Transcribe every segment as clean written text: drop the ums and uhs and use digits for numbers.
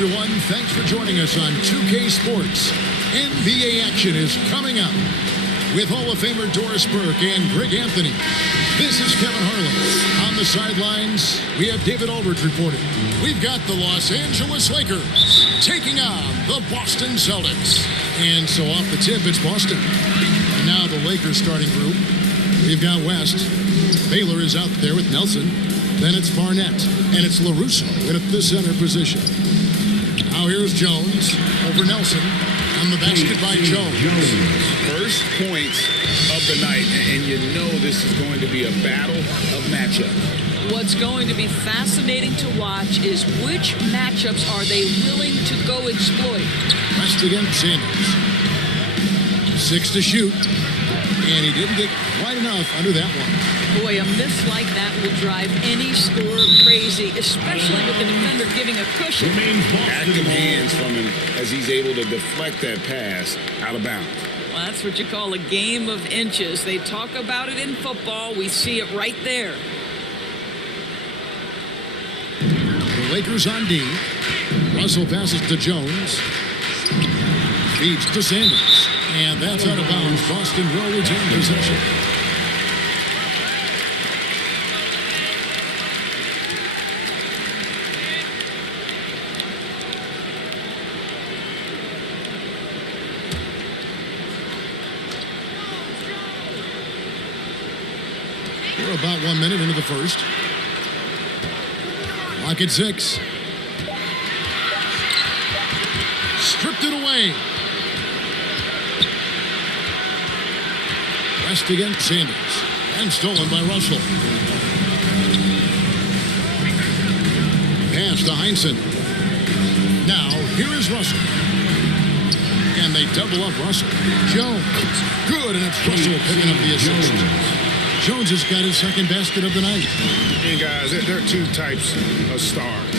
everyone. Thanks for joining us on 2K Sports. NBA action is coming up with Hall of Famer Doris Burke and Greg Anthony. This is Kevin Harlan. On the sidelines, we have David Aldridge reporting. We've got the Los Angeles Lakers taking on the Boston Celtics. And so off the tip, it's Boston. And now the Lakers starting group. We've got West. Baylor is out there with Nelson. Then it's Barnett. And it's LaRusso in at the center position. Now here's Jones over Nelson. On the basket by Jones. First points of the night, and you know this is going to be a battle of matchup. What's going to be fascinating to watch is which matchups are they willing to go exploit. West against Sanders. 6 to shoot. And he didn't get quite enough under that one. Boy, a miss like that will drive any scorer crazy, especially with the defender giving a cushion. Active hands from him as he's able to deflect that pass out of bounds. Well, that's what you call a game of inches. They talk about it in football. We see it right there. The Lakers on D. Russell passes to Jones. Feeds to Sanders. And that's out of bounds. Boston will retain possession. We're about 1 minute into the first. Lock at 6. Stripped it away. West against Sanders. And stolen by Russell. Pass to Heinsohn. Now, here is Russell. And they double up Russell. Jones. Good, and it's Russell picking up the assist. Jones has got his second basket of the night. And guys, there are two types of stars.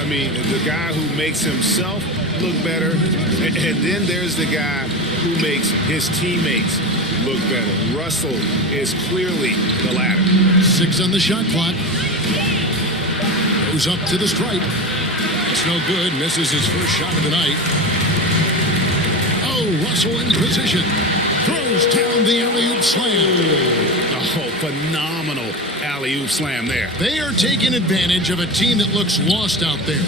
I mean, the guy who makes himself look better, and then there's the guy who makes his teammates look better. Russell is clearly the latter. 6 on the shot clock. Goes up to the stripe. It's no good. Misses his first shot of the night. Oh, Russell in position. Throws down the alley-oop slam. Oh, phenomenal alley-oop slam there. They are taking advantage of a team that looks lost out there.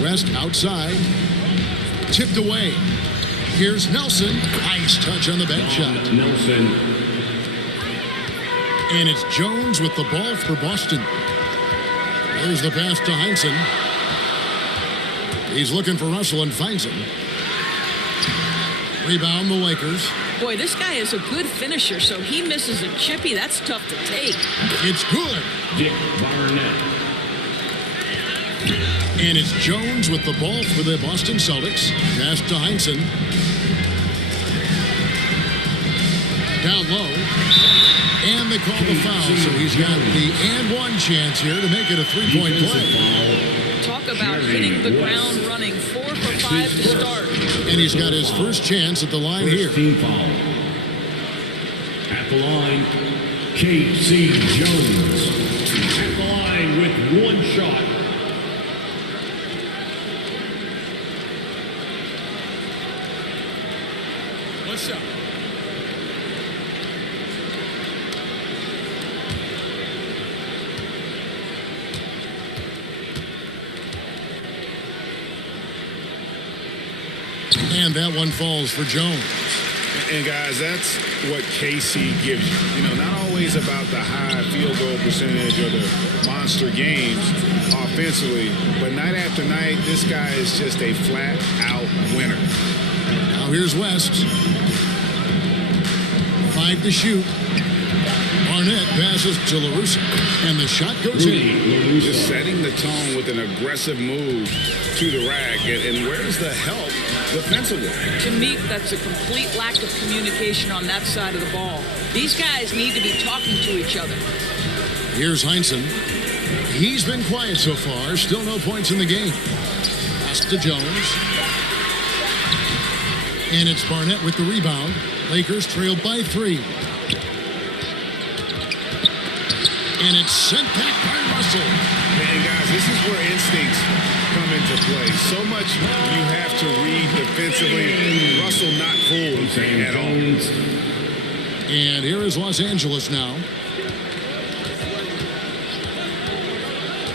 West outside. Tipped away. Here's Nelson. Nice touch on the bench shot. Nelson. And it's Jones with the ball for Boston. There's the pass to Heinsohn. He's looking for Russell and finds him. Rebound the Lakers. Boy, this guy is a good finisher, so he misses a chippy. That's tough to take. It's good. Dick Barnett. And it's Jones with the ball for the Boston Celtics. Pass to Heinsohn. Down low. And they call the foul, so he's got the and one chance here to make it a three-point play. Talk about hitting the ground running. 4 for 5 to start. And he's got his first chance at the line here. Team foul. At the line, K.C. Jones. At the line with one shot. What's up? And that one falls for Jones. And guys, that's what KC gives you. You know, not always about the high field goal percentage or the monster games offensively, but night after night, this guy is just a flat-out winner. Now here's West. 5 to shoot. Barnett passes to LaRusso, and the shot goes in. Just setting the tone with an aggressive move to the rack. And where's the help defensively? To me, that's a complete lack of communication on that side of the ball. These guys need to be talking to each other. Here's Heinsohn. He's been quiet so far. Still no points in the game. Pass to Jones. And it's Barnett with the rebound. Lakers trailed by 3. And it's sent back by Russell. this is where instincts come into play. So much you have to read defensively. Russell not fooled at all. And here is Los Angeles now.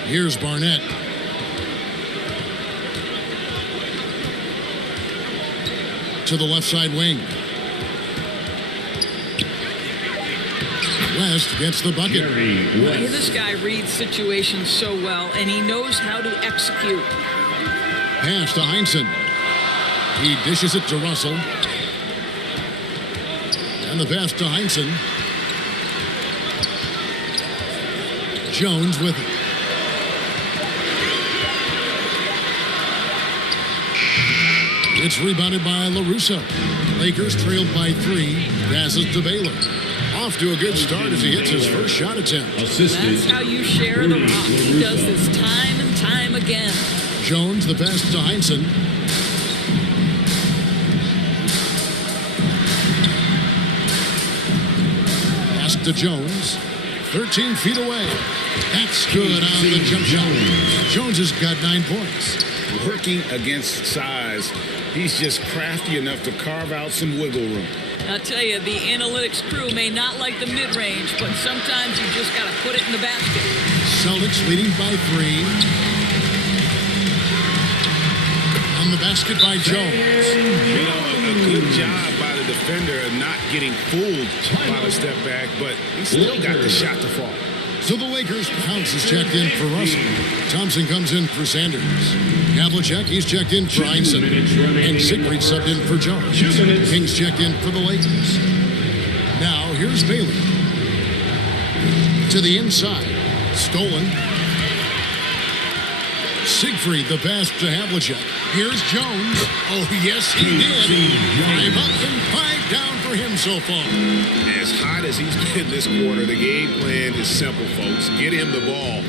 Here's Barnett. To the left side wing. West gets the bucket. This guy reads situations so well, and he knows how to execute. Pass to Heinsohn. He dishes it to Russell. And the pass to Heinsohn. Jones with it. It's rebounded by LaRusso. Lakers trailed by 3. Passes to Baylor. Off to a good start as he hits his first shot attempt. That's how you share the rock. He does this time and time again. Jones, the pass to Heinsohn. Pass to Jones. 13 feet away. That's good on the jump shot. Jones has got 9 points. Working against size, he's just crafty enough to carve out some wiggle room. I'll tell you, the analytics crew may not like the mid-range, but sometimes you just got to put it in the basket. Celtics leading by 3. On the basket by Jones. You know, a good job by the defender of not getting fooled by the step back, but he still got the shot to fall. So the Lakers, Pounce is checked in for Russell. Thompson comes in for Sanders. Havlicek, he's checked in for Heinsohn. And Siegfried subbed in for Jones. Kings checked in for the Lakers. Now, here's Baylor. To the inside. Stolen. Siegfried, the pass to Havlicek. Here's Jones. Oh, yes, he did. 5 up and 5 down for him so far. As hot as he's been this quarter, the game plan is simple, folks. Get him the ball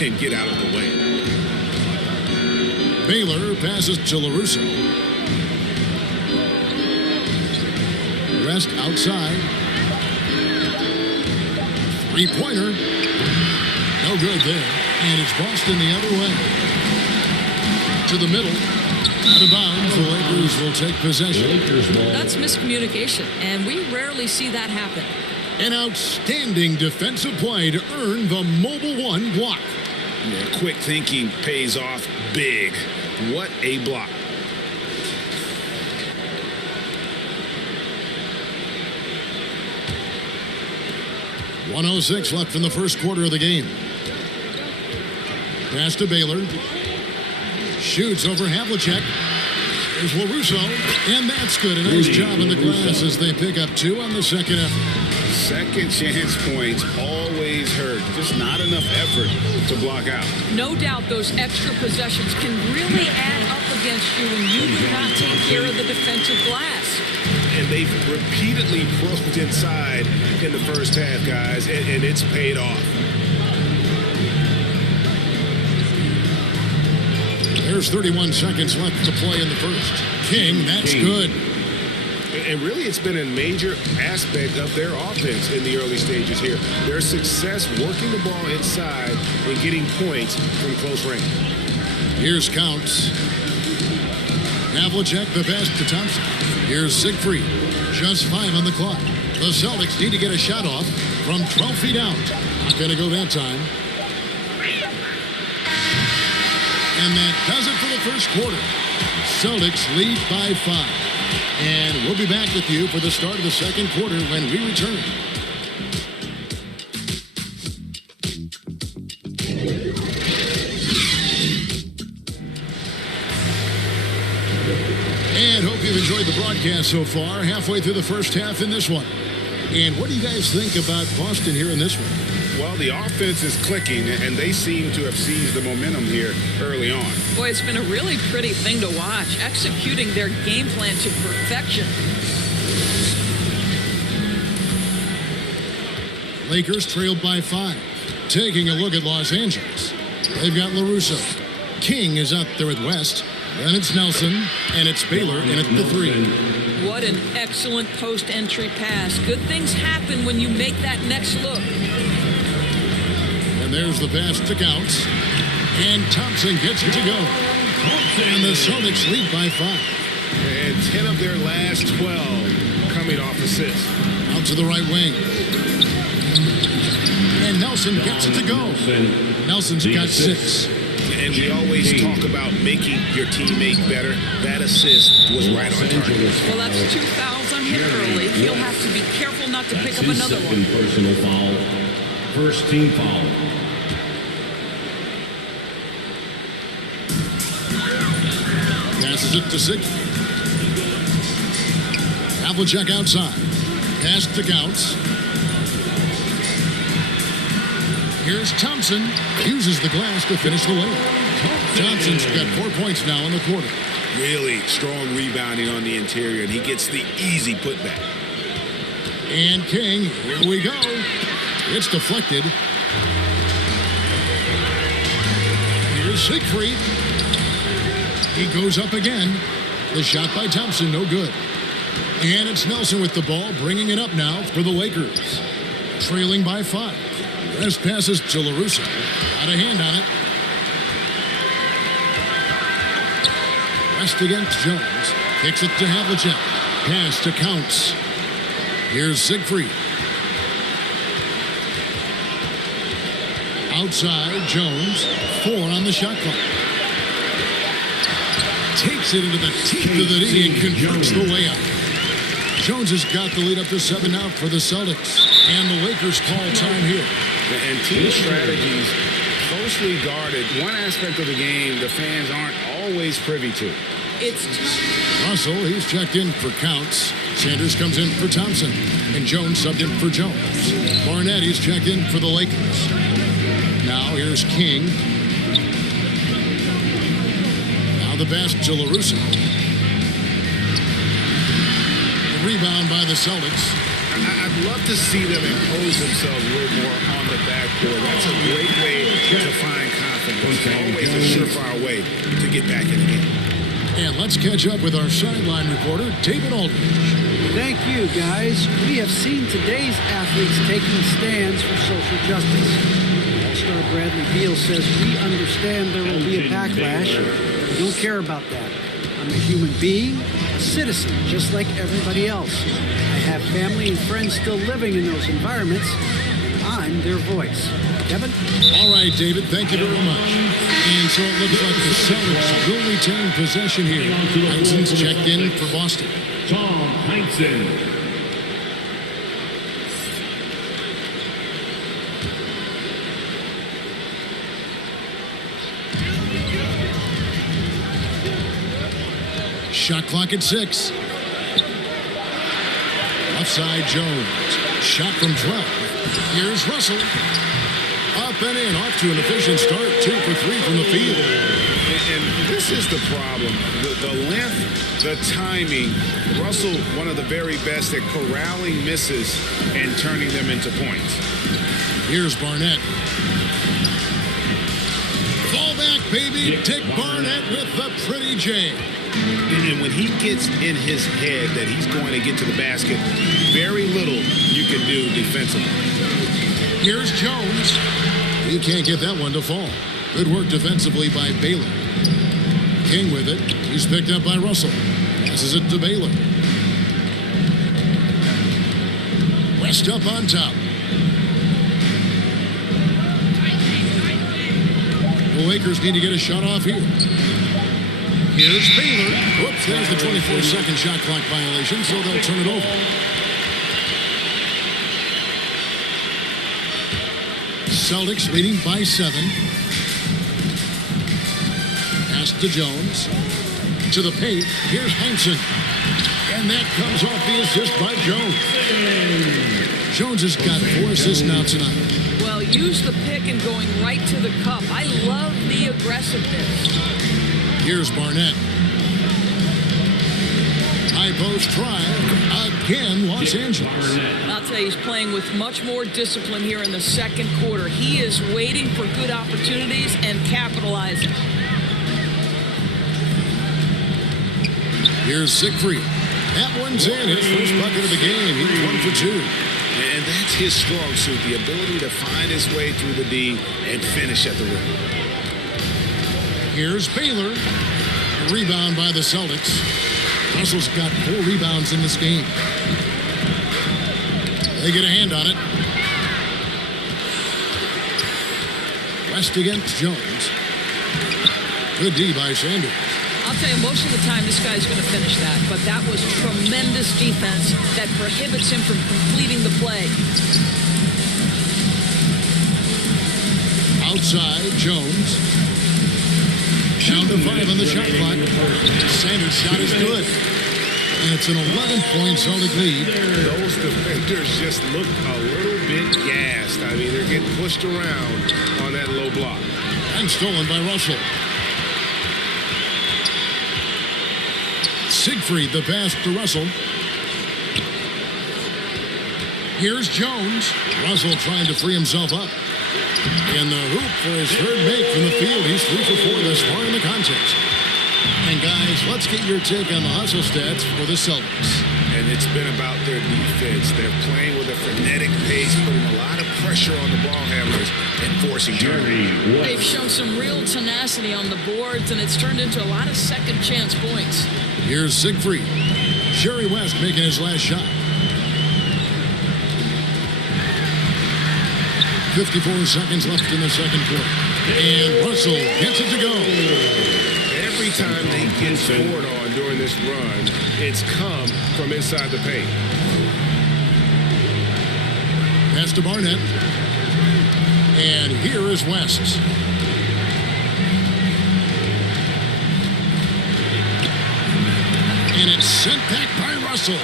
and get out of the way. Baylor passes to LaRusso. Rest outside. 3-pointer. No good there. And it's Boston the other way. To the middle. Out of bounds. The Lakers will take possession. That's miscommunication, and we rarely see that happen. An outstanding defensive play to earn the Mobile One block. Yeah, quick thinking pays off big. What a block. .106 left in the first quarter of the game. Pass to Baylor. Shoots over Havlicek. There's LaRusso. And that's good. A nice job in the glass as they pick up 2 on the second effort. Second chance points always hurt. Just not enough effort to block out. No doubt those extra possessions can really add up against you when you do not take care of the defensive glass. And they've repeatedly probed inside in the first half, guys, and it's paid off. There's 31 seconds left to play in the first. King, that's good. And really, it's been a major aspect of their offense in the early stages here. Their success working the ball inside and getting points from close range. Here's Counts. Havlicek, the pass to Thompson. Here's Siegfried. Just 5 on the clock. The Celtics need to get a shot off from 12 feet out. Not going to go that time. And that does it for the first quarter. Celtics lead by 5. And we'll be back with you for the start of the second quarter when we return. And hope you've enjoyed the broadcast so far. Halfway through the first half in this one. And what do you guys think about Boston here in this one? Well, the offense is clicking, and they seem to have seized the momentum here early on. Boy, it's been a really pretty thing to watch, executing their game plan to perfection. Lakers trailed by 5. Taking a look at Los Angeles. They've got LaRusso. King is out there with West. Then it's Nelson, and it's Baylor in at the 3. What an excellent post-entry pass. Good things happen when you make that next look. And there's the pass to Counts. And Thompson gets it to go. And the Celtics lead by 5. And 10 of their last 12 coming off assists. Out to the right wing. And Nelson gets it to go. Nelson's got 6. And we always talk about making your teammate better. That assist was right on target. Well, that's 2 fouls on him early. He'll have to be careful not to pick up another one. Personal foul. First team foul. Passes it to 6. Havlicek outside. Pass to Gouts. Here's Thompson. Uses the glass to finish the lane. Thompson's got 4 points now in the quarter. Really strong rebounding on the interior, and he gets the easy putback. And King, here we go. It's deflected. Here's Siegfried. He goes up again. The shot by Thompson, no good. And it's Nelson with the ball, bringing it up now for the Lakers. Trailing by 5. Best passes to LaRusso. Got a hand on it. West against Jones. Kicks it to Havlicek. Pass to Counts. Here's Siegfried. Outside, Jones. 4 on the shot clock. Takes it into the teeth of the knee and converts the way up. Jones has got the lead up to 7 now for the Celtics. And the Lakers call time here. And team strategies closely guarded. One aspect of the game the fans aren't always privy to. It's Russell, he's checked in for Counts. Sanders comes in for Thompson. And Jones subbed in for Jones. Barnett, he's checked in for the Lakers. Now here's King. Now the pass to LaRusso. The rebound by the Celtics. I'd love to see them impose themselves a little more on the backcourt. That's a great way to find confidence. Always a surefire way to get back in the game. And let's catch up with our sideline reporter, David Aldridge. Thank you, guys. We have seen today's athletes taking stands for social justice. All-star Bradley Beal says, we understand there will be a backlash. We don't care about that. I'm a human being, a citizen, just like everybody else. I have family and friends still living in those environments. I'm their voice. Kevin? All right, David, thank you very much. And so it looks like the Celtics will retain possession here. Heinsohn's checked in for Boston. Tom Heinsohn. Shot clock at 6. Offside Jones. Shot from 12. Here's Russell. Up and in. Off to an efficient start. 2 for 3 from the field. And this is the problem. The length, the timing. Russell, one of the very best at corralling misses and turning them into points. Here's Barnett. Fall back, baby. Dick Barnett with the pretty J. And when he gets in his head that he's going to get to the basket, very little you can do defensively. Here's Jones. He can't get that one to fall. Good work defensively by Baylor. King with it. He's picked up by Russell. Passes it to Baylor. West up on top. The Lakers need to get a shot off here. Here's Baylor. Whoops, there's the 24-second shot clock violation, so they'll turn it over. Celtics leading by 7. Pass to Jones. To the paint. Here's Heinsohn. And that comes off the assist by Jones. Jones has got 4 assists now tonight. Well, use the pick and going right to the cup. I love the aggressiveness. Here's Barnett. High post try. Again, Los Angeles. And I'll tell you, he's playing with much more discipline here in the second quarter. He is waiting for good opportunities and capitalizing. Here's Siegfried. That one's in. His first bucket of the game. He's 1 for 2. And that's his strong suit, the ability to find his way through the D and finish at the rim. Here's Baylor. A rebound by the Celtics. Russell's got 4 rebounds in this game. They get a hand on it. West against Jones. Good D by Sanders. I'll tell you, most of the time this guy's going to finish that, but that was tremendous defense that prohibits him from completing the play. Outside, Jones. Down to 5 on the shot clock. Sanders' shot is good. And it's an 11-point Celtic lead. Those defenders just look a little bit gassed. I mean, they're getting pushed around on that low block. And stolen by Russell. Siegfried, the pass to Russell. Here's Jones. Russell trying to free himself up. In the hoop for his third make from the field. He's 3 for 4 thus far in the contest. And guys, let's get your take on the hustle stats for the Celtics. And it's been about their defense. They're playing with a frenetic pace, putting a lot of pressure on the ball handlers and forcing turnovers. They've shown some real tenacity on the boards, and it's turned into a lot of second chance points. Here's Siegfried. Jerry West making his last shot. 54 seconds left in the second quarter. And Russell gets it to go. Every time they get scored on during this run, it's come from inside the paint. Pass to Barnett. And here is West. And it's sent back by Russell.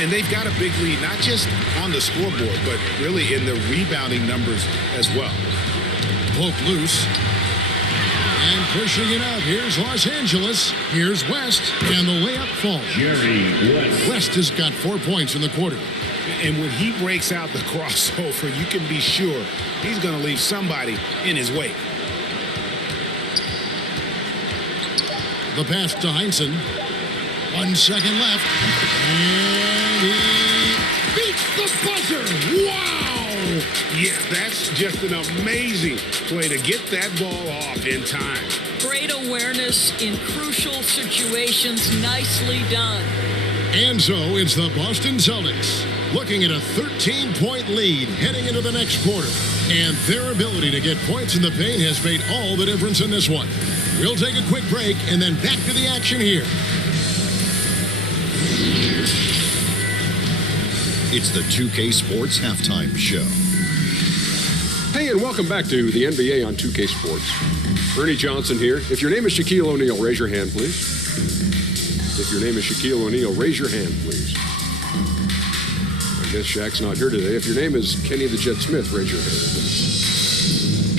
And they've got a big lead, not just on the scoreboard, but really in the rebounding numbers as well. Poke loose. And pushing it out. Here's Los Angeles. Here's West. And the layup falls. Jerry West. West has got 4 points in the quarter. And when he breaks out the crossover, you can be sure he's going to leave somebody in his wake. The pass to Heinsohn. 1 second left. And he beats the buzzer. Wow! Yeah, that's just an amazing play to get that ball off in time. Great awareness in crucial situations. Nicely done. And so it's the Boston Celtics looking at a 13-point lead heading into the next quarter. And their ability to get points in the paint has made all the difference in this one. We'll take a quick break and then back to the action here. It's the 2K Sports Halftime Show. Hey, and welcome back to the NBA on 2K Sports. Ernie Johnson here. If your name is Shaquille O'Neal, raise your hand, please. If your name is Shaquille O'Neal, raise your hand, please. I guess Shaq's not here today. If your name is Kenny the Jet Smith, raise your hand, please.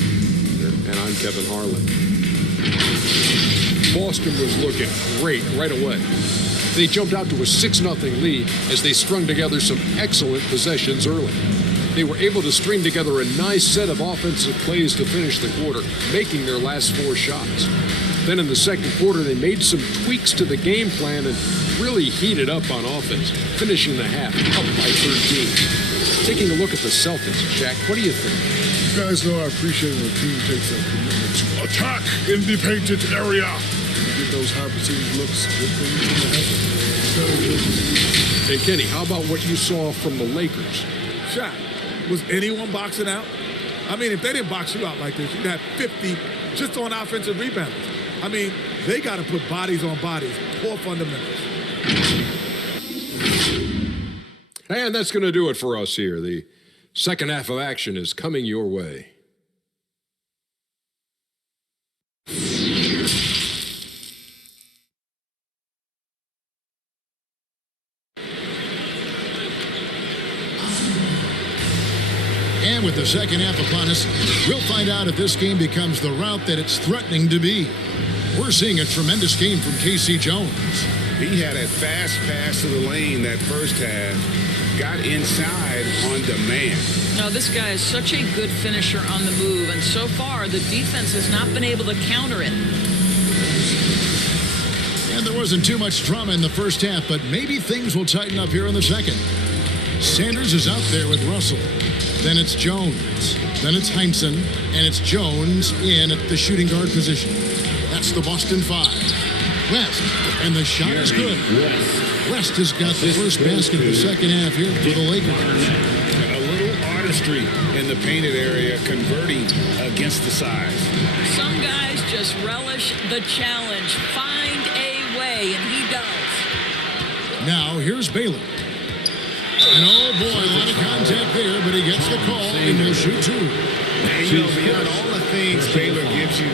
And I'm Kevin Harlan. Boston was looking great right away. They jumped out to a 6-0 lead as they strung together some excellent possessions early. They were able to string together a nice set of offensive plays to finish the quarter, making their last 4 shots. Then in the second quarter, they made some tweaks to the game plan and really heated up on offense, finishing the half up by 13. Taking a look at the Celtics, Shaq, what do you think? You guys know I appreciate when a team takes a commitment to attack in the painted area. Get those high percentage looks. Good things in the happen. And Kenny, how about what you saw from the Lakers? Shaq, was anyone boxing out? I mean, if they didn't box you out like this, you'd have 50 just on offensive rebounds. I mean, they got to put bodies on bodies. Poor fundamentals. And that's going to do it for us here. The second half of action is coming your way. And with the second half upon us, we'll find out if this game becomes the route that it's threatening to be. We're seeing a tremendous game from K.C. Jones. He had a fast pass to the lane that first half, got inside on demand. No, this guy is such a good finisher on the move, and so far the defense has not been able to counter it. And there wasn't too much drama in the first half, but maybe things will tighten up here in the second. Sanders is out there with Russell. Then it's Jones. Then it's Heinsohn. And it's Jones in at the shooting guard position. That's It's the Boston Five. West, and the shot is good. West has got the first basket of the second half here for the Lakers. A little artistry in the painted area, converting against the size. Some guys just relish the challenge. Find a way, and he does. Now, here's Baylor. And oh boy, a lot of contact there, but he gets the call and will shoot two. And you know, beyond all the things Baylor gives you,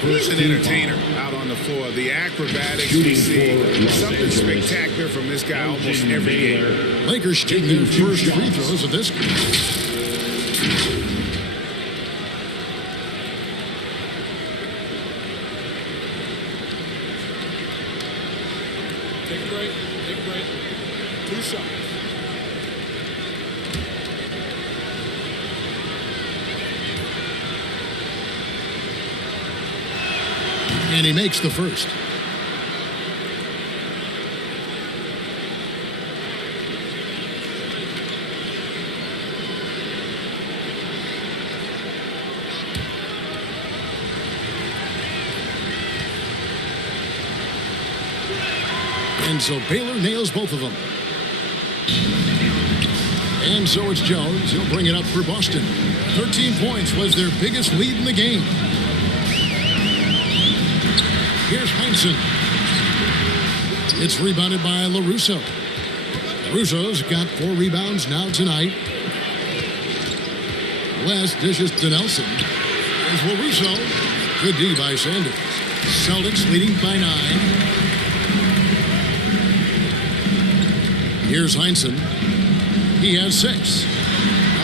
he's an entertainer out on the floor. The acrobatics we see, something spectacular from this guy almost every game. Lakers shooting their first free throws of this game. Take a break. Take a break. 2 shots. And he makes the first. And so Baylor nails both of them. And so it's Jones. He'll bring it up for Boston. 13 points was their biggest lead in the game. Here's Heinsohn. It's rebounded by LaRusso. LaRusso's got 4 rebounds now tonight. West dishes to Nelson. There's LaRusso. Good D by Sanders. Celtics leading by 9. Here's Heinsohn. He has 6.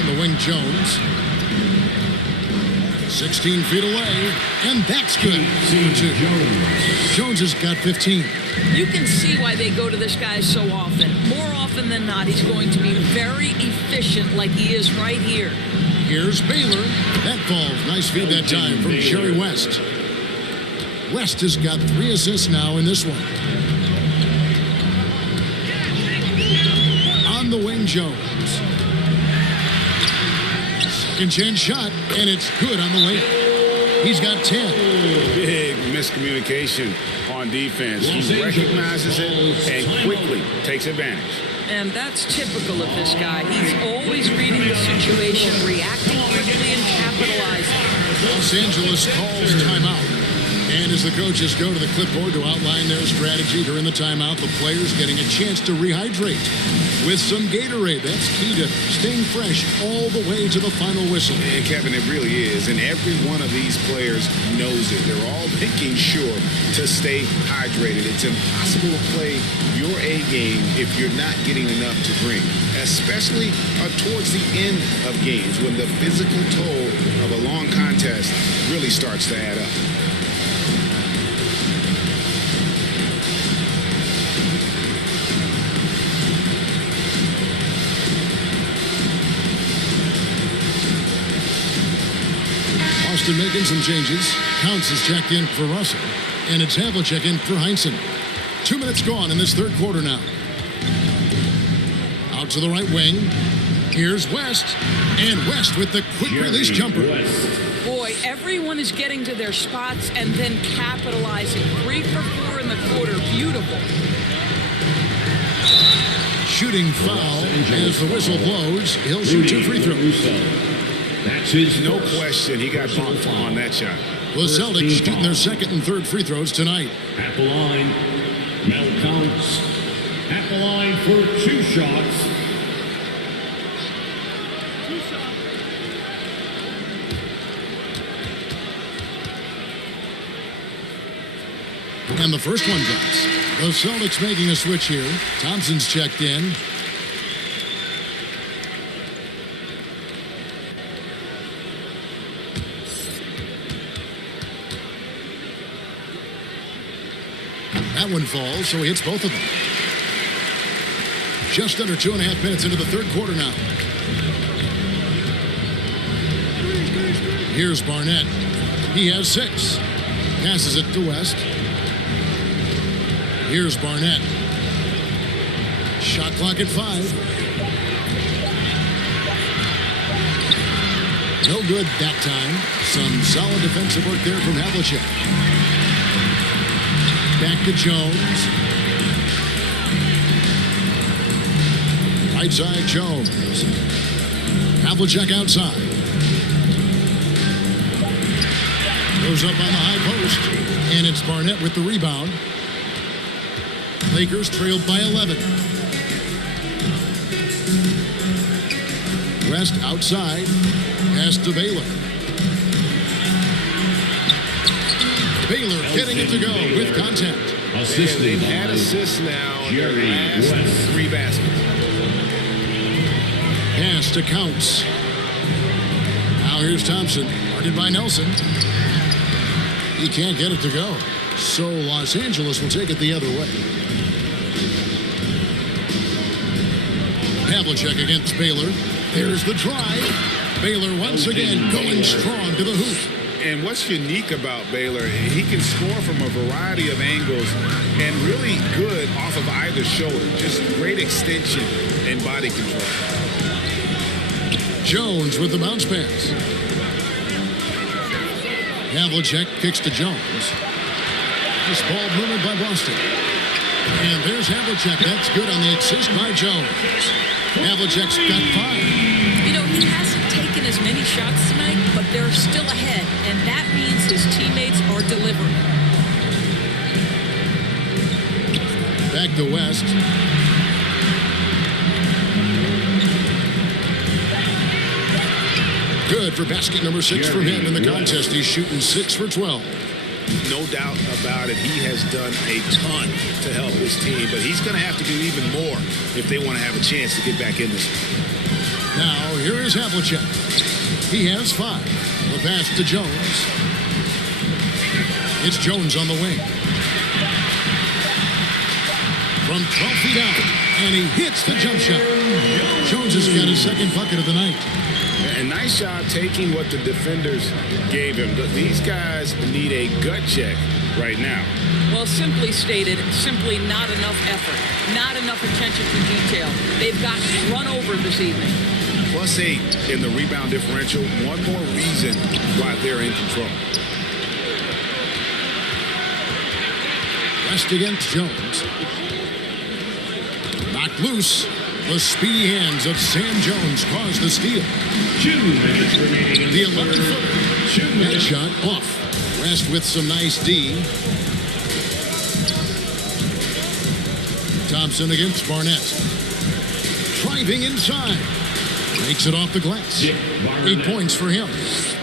On the wing, Jones. 16 feet away, and that's good. Jones has got 15. You can see why they go to this guy so often. More often than not, he's going to be very efficient like he is right here. Here's Baylor. That falls. Nice feed that time from Jerry West. West has got 3 assists now in this one. On the wing, Jones. Second chance shot, and it's good on the layup. He's got 10. Big miscommunication on defense. He recognizes it and quickly takes advantage. And that's typical of this guy. He's always reading the situation, reacting quickly, and capitalizing. Los Angeles calls timeout. And as the coaches go to the clipboard to outline their strategy during the timeout, the players getting a chance to rehydrate with some Gatorade. That's key to staying fresh all the way to the final whistle. And Kevin, it really is. And every one of these players knows it. They're all making sure to stay hydrated. It's impossible to play your A game if you're not getting enough to drink, especially towards the end of games when the physical toll of a long contest really starts to add up. Boston making some changes. Counts is checked in for Russell. And it's Havlicek in for Heinsohn. 2 minutes gone in this third quarter now. Out to the right wing. Here's West. And West with the quick release jumper. Boy, everyone is getting to their spots and then capitalizing. 3 for 4 in the quarter. Beautiful. Shooting foul as the whistle blows. He'll shoot 2 free throws. That's his no question. He got bumped on that shot. The Celtics shooting their second and third free throws tonight. At the line, Mel Counts. At the line for 2 shots. And the first one drops. The Celtics making a switch here. Thompson's checked in. That one falls, so he hits both of them. Just under 2.5 minutes into the third quarter now. Here's Barnett. He has 6. Passes it to West. Here's Barnett. Shot clock at 5. No good that time. Some solid defensive work there from Havlicek. Back to Jones. Right side, Jones. Havlicek outside. Goes up on the high post. And it's Barnett with the rebound. Lakers trailed by 11. West outside. Pass to Baylor. Baylor getting it to go with contact. They've had assists now in their last 3 baskets. Pass to Counts. Now here's Thompson. Guarded by Nelson. He can't get it to go. So Los Angeles will take it the other way. Havlicek against Baylor. There's the drive. Baylor once again going strong to the hoop. And what's unique about Baylor, he can score from a variety of angles and really good off of either shoulder. Just great extension and body control. Jones with the bounce pass. Havlicek kicks to Jones. This ball movement by Boston. And there's Havlicek. That's good on the assist by Jones. Havlicek's got 5. You know, he hasn't taken as many shots tonight, but they're still ahead, and that means his teammates are delivering. Back to West. Good for basket number 6 from him in the contest. He's shooting 6 for 12. No doubt about it. He has done a ton to help his team, but he's going to have to do even more if they want to have a chance to get back in this. Now, here is Havlicek. He has 5. The pass to Jones. It's Jones on the wing. From 12 feet out, and he hits the jump shot. Jones has got his 2nd bucket of the night. A nice job taking what the defenders gave him. These guys need a gut check right now. Well, simply stated, simply not enough effort, not enough attention to detail. They've got run over this evening. +8 in the rebound differential. One more reason why they're in control. West against Jones. Knocked loose. The speedy hands of Sam Jones caused the steal. 2 minutes remaining. The 11-footer. That shot off. West with some nice D. Thompson against Barnett. Driving inside. Makes it off the glass. 8 points for him.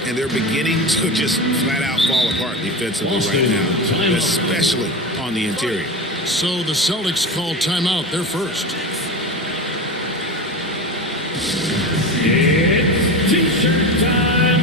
And they're beginning to just flat out fall apart defensively right now, especially on the interior. So the Celtics call timeout. They're first. It's T-shirt time.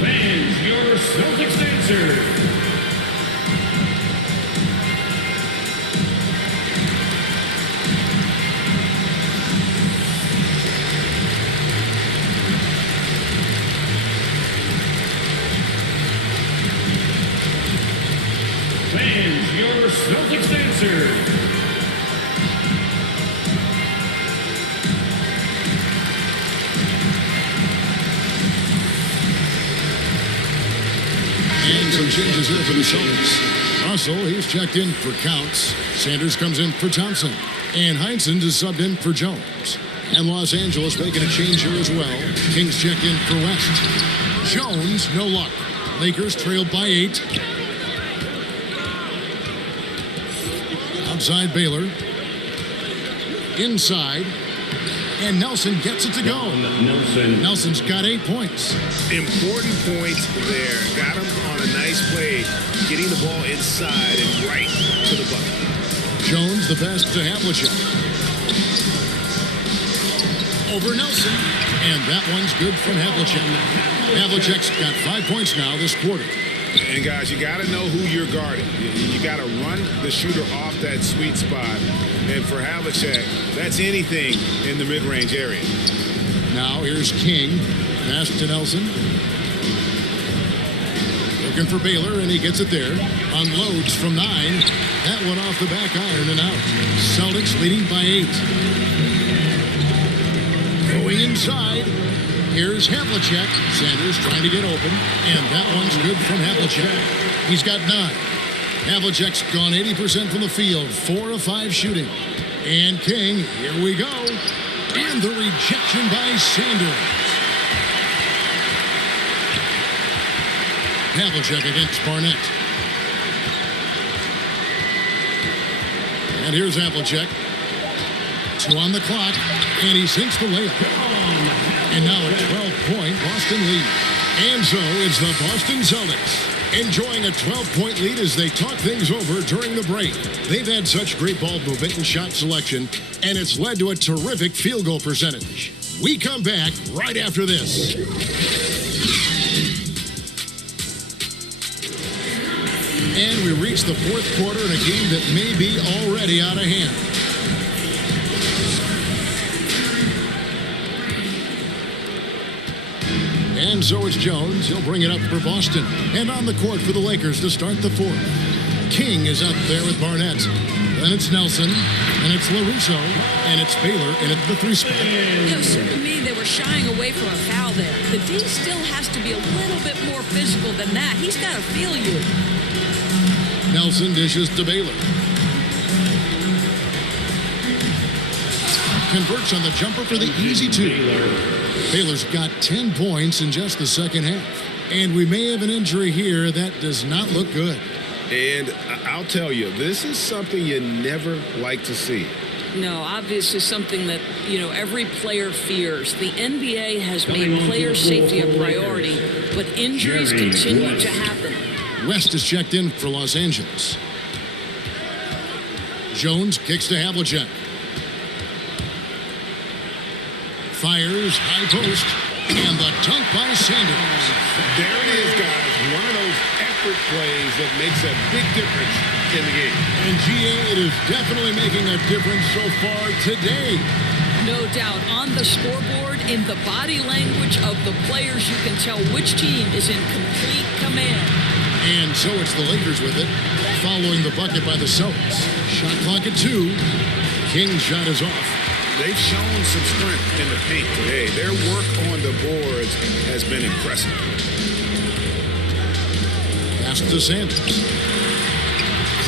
Fans, your Celtics answer. Fans, your Celtics answer. And some changes here for the Celtics. Russell, he's checked in for Counts. Sanders comes in for Thompson. And Heinsohn is subbed in for Jones. And Los Angeles making a change here as well. Kings check in for West. Jones, no luck. Lakers trailed by 8. Outside Baylor. Inside. And Nelson gets it to go. Nelson's got 8 points. Important points there. Got him on a nice play, getting the ball inside and right to the bucket. Jones, the pass to Havlicek. Over Nelson. And that one's good from Havlicek. Havlicek's got 5 points now this quarter. And guys, you got to know who you're guarding. You got to run the shooter off that sweet spot. And for Havlicek, that's anything in the mid-range area. Now here's King. Pass to Nelson. The Looking for Baylor, and he gets it there. Unloads from 9. That one off the back iron and out. Celtics leading by 8. Going inside. Here's Havlicek. Sanders trying to get open, and that one's good from Havlicek. He's got 9. Havlicek's gone 80% from the field, 4 of 5 shooting. And King, here we go. And the rejection by Sanders. Havlicek against Barnett. And here's Havlicek. 2 on the clock, and he sinks the layup. And now a 12-point Boston lead. And so it's the Boston Celtics enjoying a 12-point lead as they talk things over during the break. They've had such great ball movement and shot selection, and it's led to a terrific field goal percentage. We come back right after this. And we reach the fourth quarter in a game that may be already out of hand. And so it's Jones. He'll bring it up for Boston. And on the court for the Lakers to start the fourth. King is up there with Barnett. Then it's Nelson. And it's LaRusso. And it's Baylor in at the 3 spot. You know, it seemed to me they were shying away from a foul there. The D still has to be a little bit more physical than that. He's got to feel you. Nelson dishes to Baylor. Converts on the jumper for the easy 2. Baylor's got 10 points in just the second half. And we may have an injury here that does not look good. And I'll tell you, this is something you never like to see. No, obviously something that, you know, every player fears. The NBA has made player safety a priority, but injuries continue to happen. West is checked in for Los Angeles. Jones kicks to Havlicek. Fires, high post, and the dunk by Sanders. There it is, guys. One of those effort plays that makes a big difference in the game. And GA, it is definitely making a difference so far today. No doubt. On the scoreboard, in the body language of the players, you can tell which team is in complete command. And so it's the Lakers with it, following the bucket by the Celtics. Shot clock at 2. King's shot is off. They've shown some strength in the paint today. Their work on the boards has been impressive. Pass to Sanders.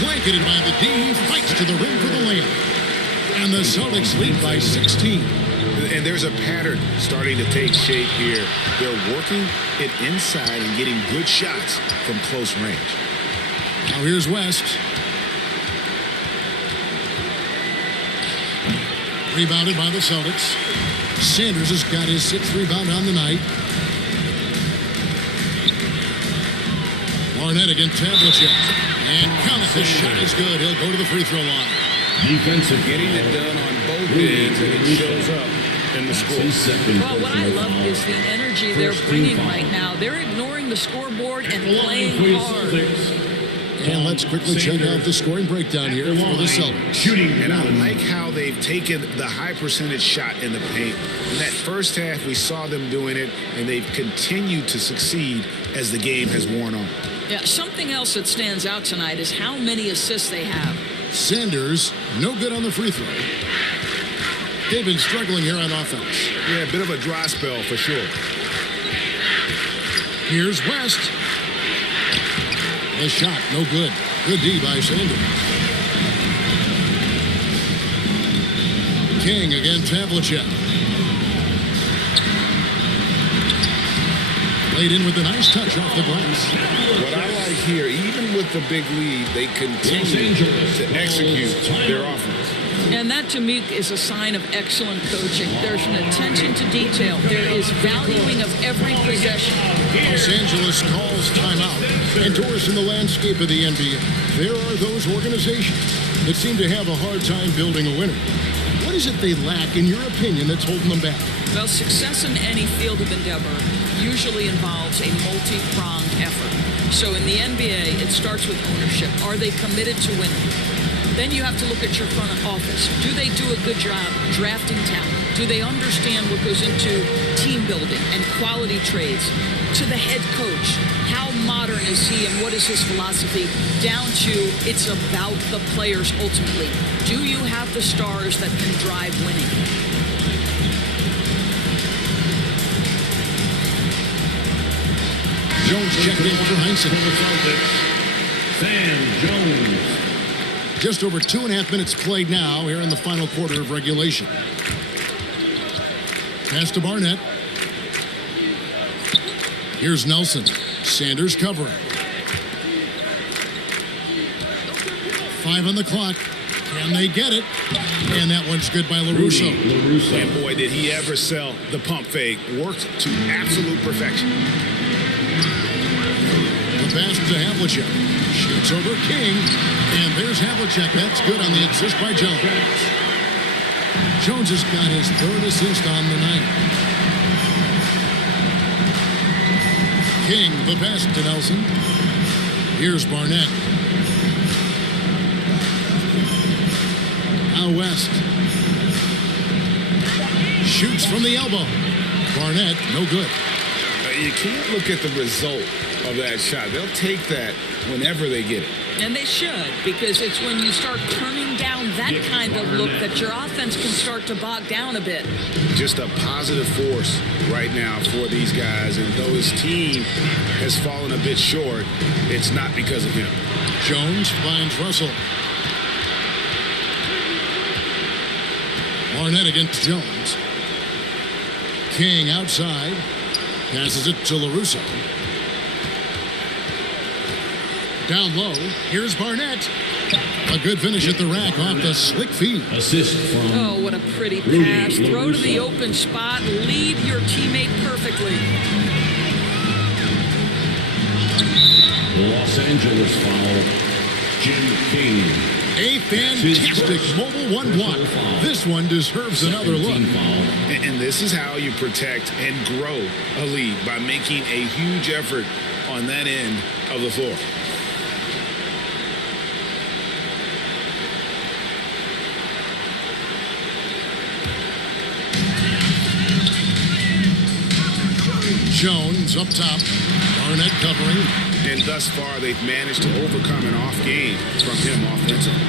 Blanketed by the D, fights to the rim for the layup. And the Celtics lead by 16. And there's a pattern starting to take shape here. They're working it inside and getting good shots from close range. Now here's West. Rebounded by the Celtics. Sanders has got his 6th rebound on the night. Barnett against Havlicek. And count it, the shot is good. He'll go to the free throw line. Defensive Getting it done on both ends, and it shows up in the score. Well, what I love is the energy they're bringing right now. They're ignoring the scoreboard and playing hard. And let's quickly check out the scoring breakdown here for the Celtics. Shooting. And I like how they've taken the high percentage shot in the paint. In that first half, we saw them doing it, and they've continued to succeed as the game has worn on. Yeah, something else that stands out tonight is how many assists they have. Sanders, no good on the free throw. They've been struggling here on offense. Yeah, a bit of a dry spell for sure. Here's West. The shot, no good. Good D by Sanders. King against Havlicek. Played in with a nice touch off the glass. What I like here, even with the big lead, they continue to execute their offense. And that, to me, is a sign of excellent coaching. There's an attention to detail. There is valuing of every possession. Los Angeles calls timeout. And Doris, in the landscape of the NBA, there are those organizations that seem to have a hard time building a winner. What is it they lack, in your opinion, that's holding them back? Well, success in any field of endeavor usually involves a multi-pronged effort. So in the NBA, it starts with ownership. Are they committed to winning? Then you have to look at your front office. Do they do a good job drafting talent? Do they understand what goes into team building and quality trades? To the head coach, how modern modern is he and what is his philosophy, down to it's about the players ultimately. Do you have the stars that can drive winning? Jones checked in for Heinsohn. Sam Jones. Just over 2.5 minutes played now here in the final quarter of regulation. Pass to Barnett. Here's Nelson. Sanders covering. 5 on the clock. Can they get it? And that one's good by LaRusso. And boy, did he ever sell the pump fake. Worked to absolute perfection. The pass to Havlicek. Shoots over King. And there's Havlicek. That's good on the assist by Jones. Jones has got his 3rd assist on the night. King, the pass to Nelson. Here's Barnett. Now West. Shoots from the elbow. Barnett, no good. You can't look at the result of that shot. They'll take that whenever they get it. And they should, because it's when you start turning down that kind of look that your offense can start to bog down a bit. Just a positive force right now for these guys. And though his team has fallen a bit short, it's not because of him. Jones finds Russell. Barnett against Jones. King outside. Passes it to LaRusso. Down low. Here's Barnett. A good finish at the rack off the slick feed. Assist from... Oh, what a pretty pass. Throw to the open spot. Lead your teammate perfectly. Los Angeles foul. Jim King. A fantastic mobile one block. This one deserves another look. And this is how you protect and grow a lead, by making a huge effort on that end of the floor. Jones up top. Barnett covering. And thus far, they've managed to overcome an off game from him offensively.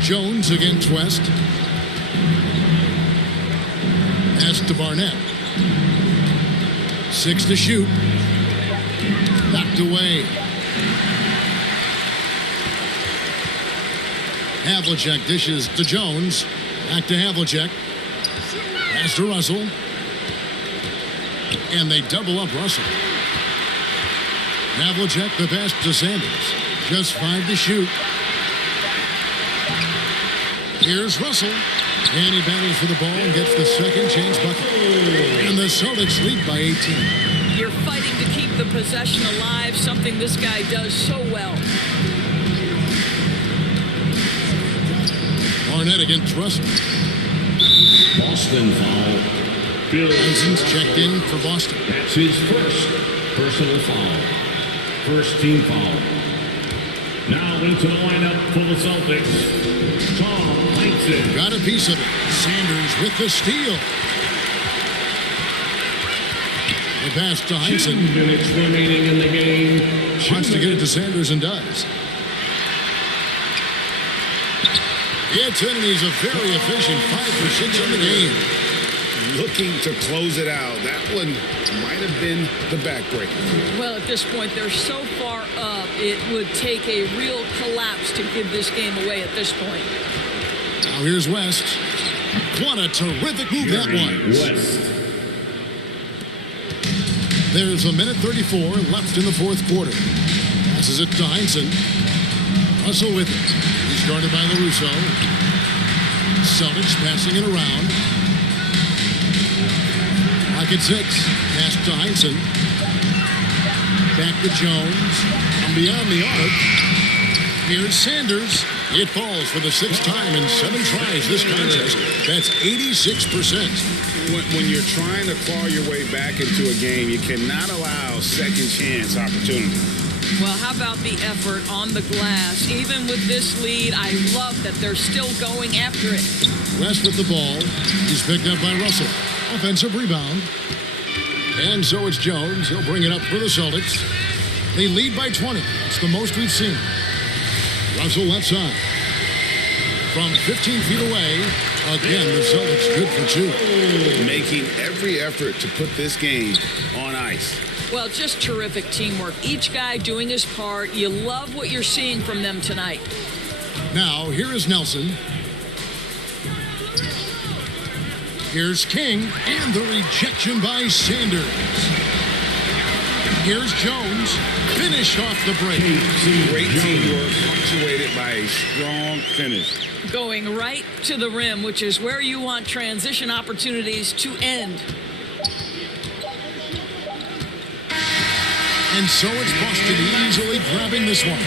Jones against West. Pass to Barnett. 6 to shoot. Knocked away. Havlicek dishes to Jones. Back to Havlicek. Pass to Russell. And they double up Russell. Havlicek the pass to Sanders. Just 5 to shoot. Here's Russell. And he battles for the ball and gets the second chance bucket. And the Celtics lead by 18. You're fighting to keep the possession alive, something this guy does so well. Barnett against Russell. Boston foul. Benson's checked in for Boston. That's his first personal foul. First team foul. Now into the lineup for the Celtics. Tom Heinsohn. Got a piece of it. Sanders with the steal. The pass to 2 Heinsohn. minutes remaining in the game. Wants to get it to Sanders and does. Gets in and he's a very efficient 5 for 6 in the game. Looking to close it out. That one might have been the backbreaker. Well, at this point, they're so far up, it would take a real collapse to give this game away at this point. Now here's West. What a terrific move that was. West. There's 1:34 left in the 4th quarter. Passes it to Heinsohn. Russell with it. He's guarded by LaRusso. Celtics passing it around. Pocket 6. Pass to Heinsohn. Back to Jones. From beyond the arc. Here's Sanders. It falls for the 6th time in 7 tries this contest. That's 86%. When you're trying to claw your way back into a game, you cannot allow second chance opportunities. Well, how about the effort on the glass? Even with this lead, I love that they're still going after it. West with the ball. He's picked up by Russell. Offensive rebound. And so it's Jones. He'll bring it up for the Celtics. They lead by 20. It's the most we've seen. Russell left side. From 15 feet away, again, the Celtics good for two. Making every effort to put this game on ice. Well, just terrific teamwork. Each guy doing his part. You love what you're seeing from them tonight. Now, here is Nelson. Here's King, and the rejection by Sanders. Here's Jones, finished off the break. Great teamwork, punctuated by a strong finish. Going right to the rim, which is where you want transition opportunities to end. And so it's Boston easily grabbing this one.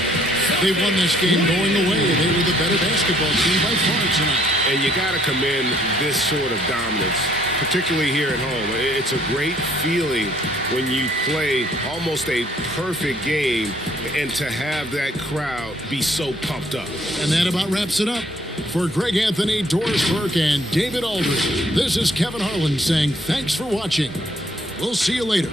They won this game going away. They were the better basketball team by far tonight. And you got to commend this sort of dominance, particularly here at home. It's a great feeling when you play almost a perfect game and to have that crowd be so pumped up. And that about wraps it up. For Greg Anthony, Doris Burke, and David Aldridge, this is Kevin Harlan saying thanks for watching. We'll see you later.